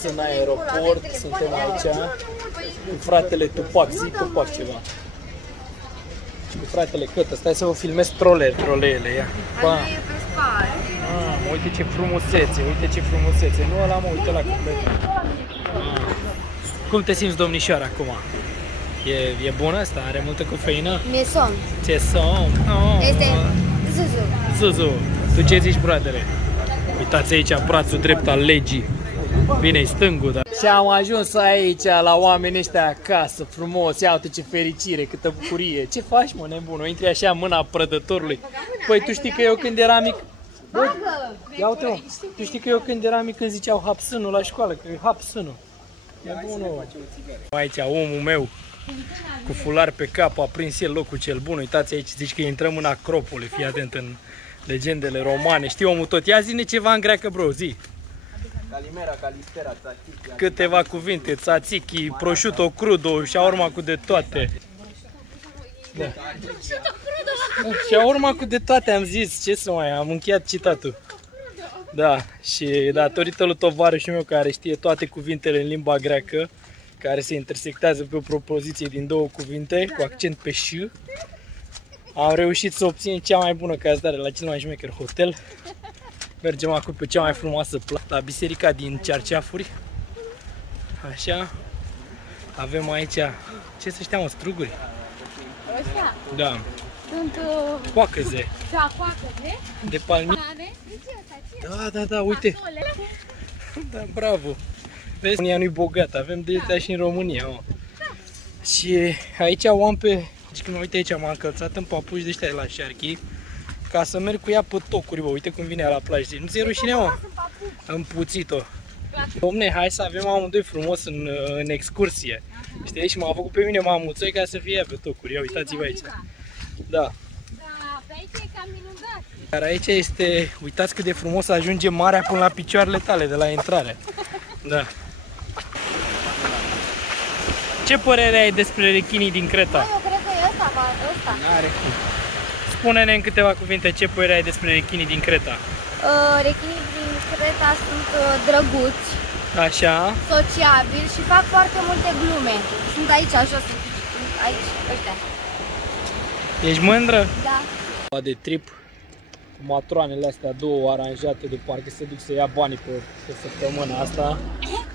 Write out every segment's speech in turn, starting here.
Sunt în aeroport, suntem aici cu fratele Tupac, zic Tupac ceva. Și cu fratele Cătă, stai să vă filmez troleele, ia. Ba. Uite ce frumusețe, uite ce frumusețe. Nu ăla, mă, uite la complet. Cum te simți, domnișoara, acum? E bună asta? Are multă cofeină? Mi-e somn. Ce somn? Oh. Este Zuzu. Zuzu, tu ce zici, bradere? Uitați aici brațul drept al legii. Bine-i stângul, da? Și am ajuns aici la oamenii ăștia acasă, frumos, ia uite ce fericire, câtă bucurie. Ce faci, mă, nebun? Intri așa în mâna prădătorului. Păi tu știi că eu când eram mic... Bă, ia uite, mă, tu știi că eu când eram mic, când ziceau hapsânul la școală, că e hapsânul. E bunul. Aici omul meu, cu fular pe cap, a prins el locul cel bun. Uitați aici, zici că intrăm în Acropole, fii atent, în legendele romane. Știi omul tot, ia zi-ne ceva în greacă, bro, zi. Calimera, calistera, tzatziki. Câteva cuvinte, tzatziki, prosciutto crudo, shawarma cu de toate. Da. Shawarma cu de toate, am zis, ce să mai, am încheiat citatul. Da, și datorită lui tovarășul meu care știe toate cuvintele în limba greacă, care se intersectează pe o propoziție din două cuvinte, cu accent pe ș, am reușit să obțin cea mai bună cazare la cel mai șmecher hotel. Mergem acum pe cea mai frumoasă plată, la biserica din Cearceafuri. Așa. Avem aici, ce să știam, struguri? Ăstea? Da. Sunt... Coacăze. Da, coacăze. De palmier. Da, uite. Da, bravo. Vezi, România nu-i bogată, avem de astea și în România. Mă. Și aici o am pe... Deci când mă uite aici, m-am încălțat în papuci de ăștia de la șarchi, ca să merg cu ea pe tocuri, bă, uite cum vine ea la plajă. Nu ți-e rușine, mă? Împuțit-o. Domne, hai să avem amândoi frumos în excursie. Știi? Și m-a făcut pe mine mamuțoi ca să fie ea pe tocuri. Ia uitați-vă aici. Da. Pe aici e cam inundat. Dar aici este, uitați cât de frumos ajunge marea până la picioarele tale de la intrare. Da. Ce părere ai despre rechinii din Creta? Eu cred că e ăsta, N-are cum. Spune-ne în câteva cuvinte ce părere ai despre rechinii din Creta. Rechinii din Creta sunt drăguți, Așa. sociabili și fac foarte multe glume. Sunt aici, jos, aici, ăștia. Ești mândră? Da. De trip cu matroanele astea două aranjate de parcă se duc să ia banii pe săptămâna asta.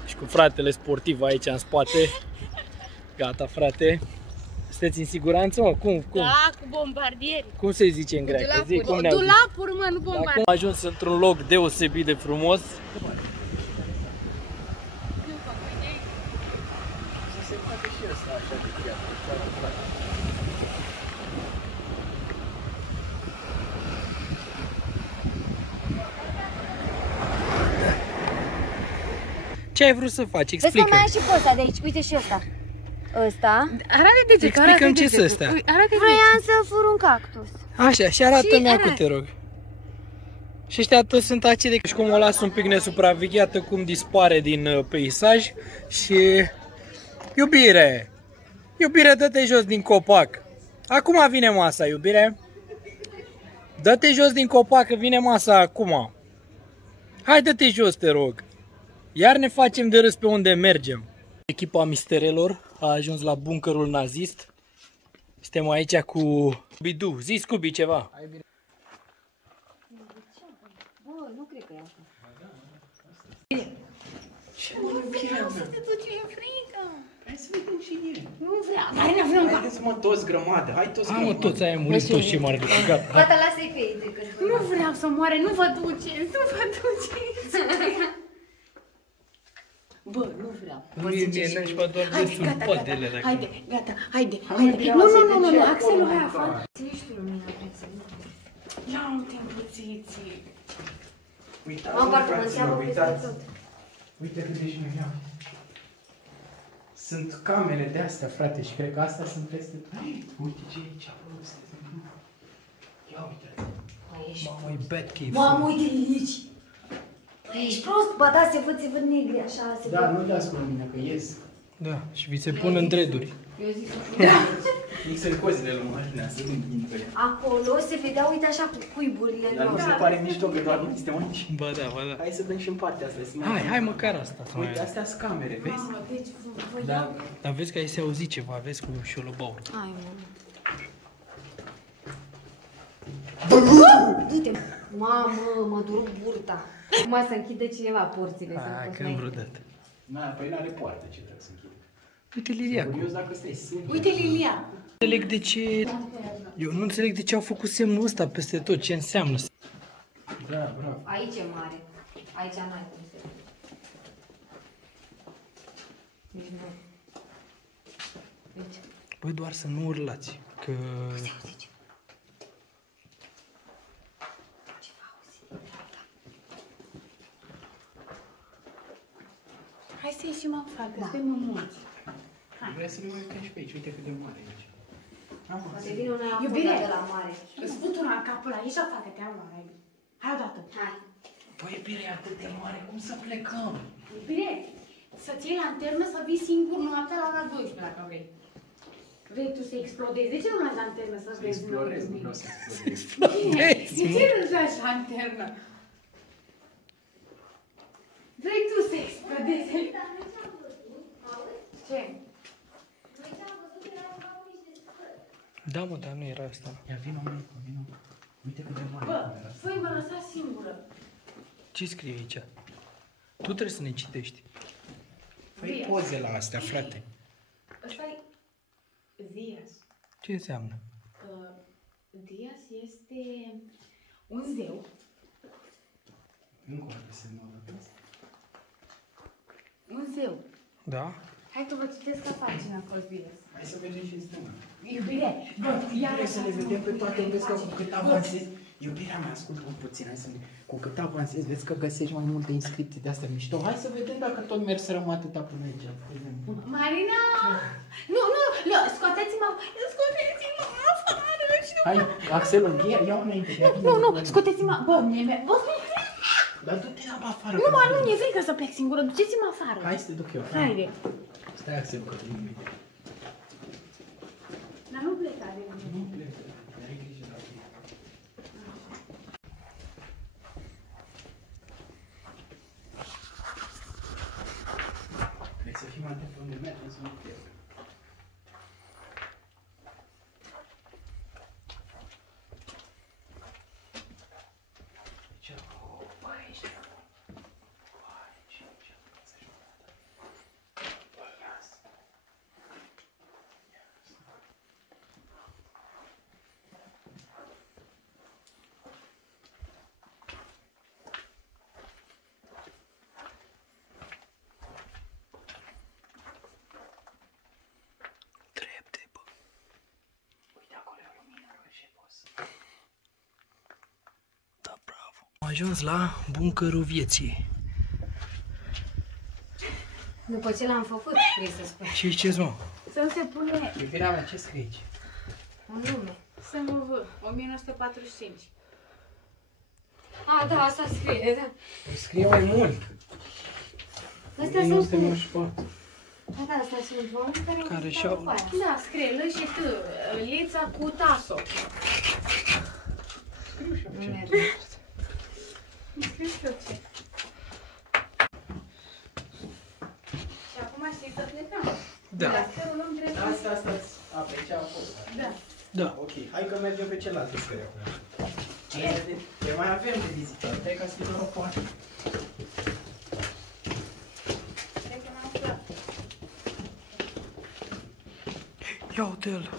Și cu fratele sportiv aici în spate. Gata, frate. Sunteți în siguranță, mă? Cum? Da, cu bombardieri. Cum se zice în greacă? Dulapuri, mă, nu bombardieri. Acum am ajuns într-un loc deosebit de frumos. Ce ai vrut să faci? Explică. Vezi că mai ai și pe ăsta de aici, uite și ăsta. Ăsta. Arată degetul, explicăm ce sunt astea. Vroiam să fur un cactus. Așa, și arată-mi acum, te rog. Și ăștia toți sunt acei și cum o las un pic nesupravegheată, cum dispare din peisaj. Și... Iubire! Iubire, dă-te jos din copac. Acum vine masa, iubire. Dă-te jos din copac, că vine masa acum. Hai, dă-te jos, te rog. Iar ne facem de râs pe unde mergem. Echipa misterelor a ajuns la buncărul nazist. Suntem aici cu Scooby-Doo. Zi, Scooby, ceva. Bă, nu cred că e asta. Nu vreau să te duci, e frică. Hai să vedem și e. Nu vreau, hai ne vreau. Haideți mă toți grămadă, hai toți grămadă. Mă, toți ai murit, toți ce mare lucru, gata. Gata, lasă-i pe ei trecut. Nu vreau să moare, nu vă duceți, nu vă duceți. Bă, nu vreau. Nu e mie, n-aș fa doar de sus podele. Haide, gata, haide. Nu, Axel, hai afară. Ești tu lumina, prețele. Ia uite împuțiții. Mă, parcă mă înseamnă peste tot. Uite cât de șmecheau. Sunt camere de astea, frate, și cred că astea sunt peste... Uite ce e aici, ia uite. Mamă, e Batcave. Mamă, uite aici. Ești prost? Ba da, se văd negri așa. Da, nu dați cu mine, că ies. Da, și vi se pun în dreduri. Eu zic să Nici sunt cozile lui Marina, să nu intră. acolo se vedea, uite așa, cu cuiburile Dar nu lor. se pare mișto că doar noi suntem aici. Ba da, ba da. Hai să dăm și în partea asta. Să Hai măcar asta. Să Uite, mai... astea sunt camere, vezi? Mamă, deci vă Da. iau... Dar vezi că aici se auzi ceva, vezi cu șolobaul. Ai, du-te! Mamă, mă duc burta. Acum să închidă cineva porțile. să nu Hai poți că mai- îmbrădat. Păi n-are poartă, ce trebuie să închid. Uite Lilia. Curios dacă stai singur. Uite, Lilia! Nu înțeleg de ce... Eu nu înțeleg de ce au făcut semnul ăsta peste tot, ce înseamnă. Da, bravo. Aici e mare. Aici n-ai cum să... Nici nu. Aici. Băi, doar să nu urlați, că... Se auzi ceva. Ceva auzi. Da. Hai să ieșim afară, că suntem în munți. Vreau să ne mai uităm și pe aici, uite cât de mare e aici. Poate vine una la Iubire! funda de la mare. Îți put una în capul ăla, ieși afară, te-am luat. Hai odată. Hai. Păi, bine, e atât de mare, cum să plecăm? Iubire, să-ți iei lanternă să vii singur noaptea la ora 12 dacă vrei. Vrei tu să explodezi? De ce nu lași lanternă să-ți vezi? Explorez, nu vreau să explorez. De ce nu-ți lași lanternă? Vrei tu să explodezi? Ce? Da, mă, dar nu era asta. Ia, vină, măică, vină. Uite cât de mare Bă, e camera asta. voi mă lăsați singură. Ce scrie aici? Tu trebuie să ne citești. Fă-i poze la astea, frate. Ăsta-i Dias. Ce înseamnă? Dias este un zeu. Încă o dată să mă văd. Un zeu. Da? Hai că vă citesc afară cine a fost Dias. Hai să vedem și în stânga. Iubire, bă, ia Vrei să le vedem pe toate, vezi că cu cât avansezi... Iubirea mea, ascultă puțin, hai să ne... Cu cât avansezi, vezi că găsești mai multe inscripții de astea mișto. Hai să vedem dacă tot merg să rămân atâta până aici. Marina! Nu, scoateți-mă afară și nu... Hai, Axel, ia înainte. Nu, scoateți-mă, bă, bă, Dar du-te la afară. nu mă, nu, mi-e frică să plec singură, duceți-mă afară. Hai să te duc eu. Haide. Stai, Axel, că te iubit. Dar nu pleca de mine. Nu plec, ai grijă la tine. Vrei să fim atent unde mergem să nu plec. Trepte, bă. Uite acolo e o lumină roșie, boss. Da, bravo. Am ajuns la buncărul vieții. După ce l-am făcut, vrei să spui. Ce ziceți, mă? Să nu se pune Iubirea mea, ce scrie aici? Un nume. să mă văd, 1945. A, da, asta scrie, da. Scrie mai mult. Astea sunt... 1994. Da, da, astea sunt oameni Care și-au- Da, scrie L și T, Lița cu Taso. Nu merge. Scriu și eu ce. Și acum știi să plecăm. Da. Să luăm drept. Asta. A, pe aici a fost. Da. Da. Ok, hai că mergem pe celălalt scări acum. Ce mai avem de vizitat? Stai că scrie doar o poartă. Cred că n-am aflat. Ia uite-l.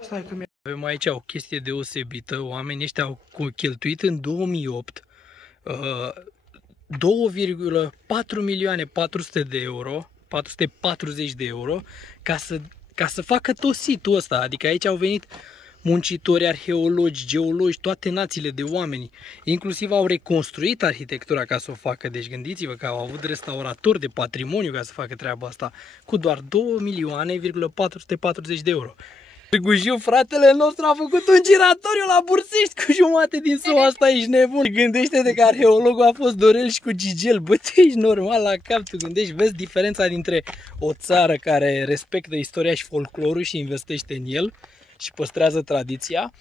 Stai că avem aici o chestie deosebită. Oamenii ăștia au cheltuit în 2008 2,4.400.000 de euro, 440 de euro, ca să facă tot situl ăsta. Adică aici au venit muncitori, arheologi, geologi, toate națiile de oameni. Inclusiv au reconstruit arhitectura ca să o facă. Deci gândiți-vă că au avut restauratori de patrimoniu ca să facă treaba asta cu doar 2.440.000 de euro. Târgu Jiu, fratele nostru a făcut un giratoriu la Bursești cu jumate din SUA, asta ești nebun. Gândește-te că arheologul a fost Dorel și cu Gigel. Bă, tu ești normal la cap, tu gândești, vezi diferența dintre o țară care respectă istoria și folclorul și investește în el și păstrează tradiția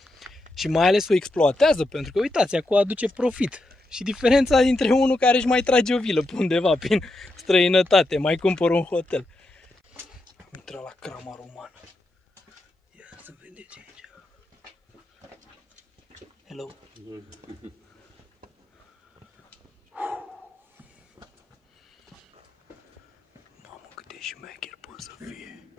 și mai ales o exploatează, pentru că uitați, acolo aduce profit. Și diferența dintre unul care își mai trage o vilă pe undeva prin străinătate, mai cumpără un hotel. Intră la crama romană. Ia să vedeți aici. Hello. Mamă, cât e șmecher.